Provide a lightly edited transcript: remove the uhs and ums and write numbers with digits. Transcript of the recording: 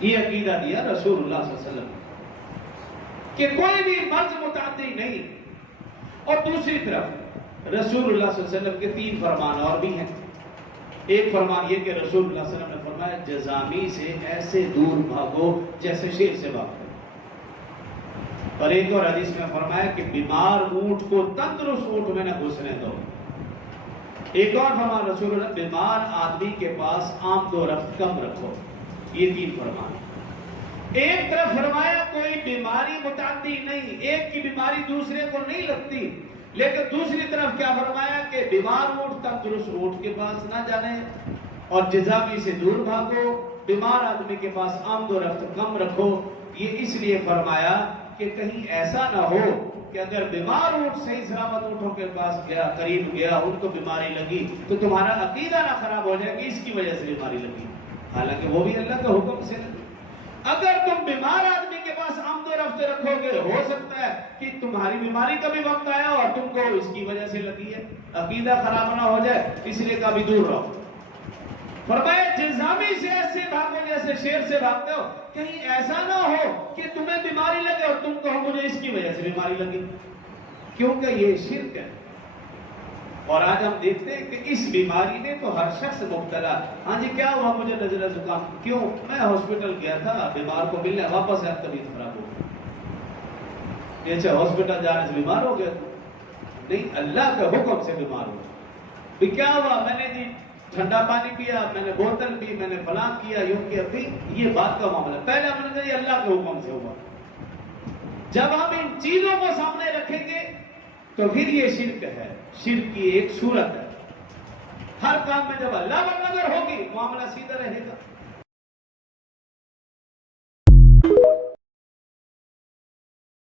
یہ عقیدہ دیا رسول اللہ صلی اللہ علیہ وسلم کہ کوئی بھی مرض متعدی نہیں۔ اور دوسری طرف رسول اللہ صلی اللہ علیہ وسلم کے 3 فرمان اور بھی ہیں۔ ایک فرمان یہ کہ رسول اللہ صلی اللہ علیہ وسلم نے فرمایا جزامی سے ایسے دور بھاگو جیسے شیر سے بھاگو۔ اور ایک اور حدیث میں فرمایا کہ بیمار اونٹ کو تندرست اونٹ میں نہ گھسنے دو۔ ایک اور فرمان رسول اللہ، بیمار آدمی کے پاس آمد و رفت کم رکھو۔ یہ 3 فرمان۔ ایک طرف فرمایا کوئی بیماری متعدی نہیں، ایک کی بیماری دوسرے کو نہیں لگتی، لیکن دوسری طرف کیا فرمایا کہ بیمار اونٹ تندرست اونٹ کے پاس نہ جانے، اور جزامی سے دور بھاگو، بیمار آدمی کے پاس آمد و رفت کم رکھو۔ یہ اس لیے فرمایا کہ کہیں ایسا نہ ہو کہ اگر بیمار اونٹ صحیح سلامت اونٹوں کے پاس گیا، قریب گیا، ان کو بیماری لگی تو تمہارا عقیدہ نہ خراب ہو جائے کہ اس کی وجہ سے بیماری لگی، حالانکہ وہ بھی اللہ کے حکم سے لگی۔ اگر تم بیمار آدمی کے پاس آمد و رفت رکھو گے، ہو سکتا ہے کہ تمہاری بیماری کا بھی وقت آیا اور تم کو اس کی وجہ سے لگی ہے، عقیدہ خراب نہ ہو جائے، اس لیے کبھی دور رہو۔ فرمایا جزامی سے ایسے بھاگو جیسے شیر سے بھاگتے ہو، کہیں ایسا نہ ہو کہ تمہیں بیماری لگے اور تم کہو مجھے اس کی وجہ سے بیماری لگی، کیونکہ یہ شرک ہے۔ اور آج ہم دیکھتے ہیں کہ اس بیماری میں تو ہر شخص مبتلا۔ ہاں جی کیا ہوا؟ مجھے نزلہ زکام، کیوں؟ میں ہاسپٹل گیا تھا بیمار کو ملنے، واپس ہے طبیعت خراب ہو گئی۔ اچھا ہاسپٹل جانے سے بیمار ہو گیا؟ نہیں، اللہ کے حکم سے بیمار ہو گیا۔ کیا ہوا؟ میں نے جی ٹھنڈا پانی پیا، میں نے بوتل پی، میں نے فلاں کیا، یوں کیا، یہ بات کا معاملہ پہلے ہم نے کہا یہ اللہ کے حکم سے ہوا۔ جب ہم ان چیزوں کو سامنے رکھیں گے تو پھر یہ شرک ہے، شرک کی ایک صورت ہے۔ ہر کام میں جب اللہ پر نظر ہوگی معاملہ سیدھا رہے گا۔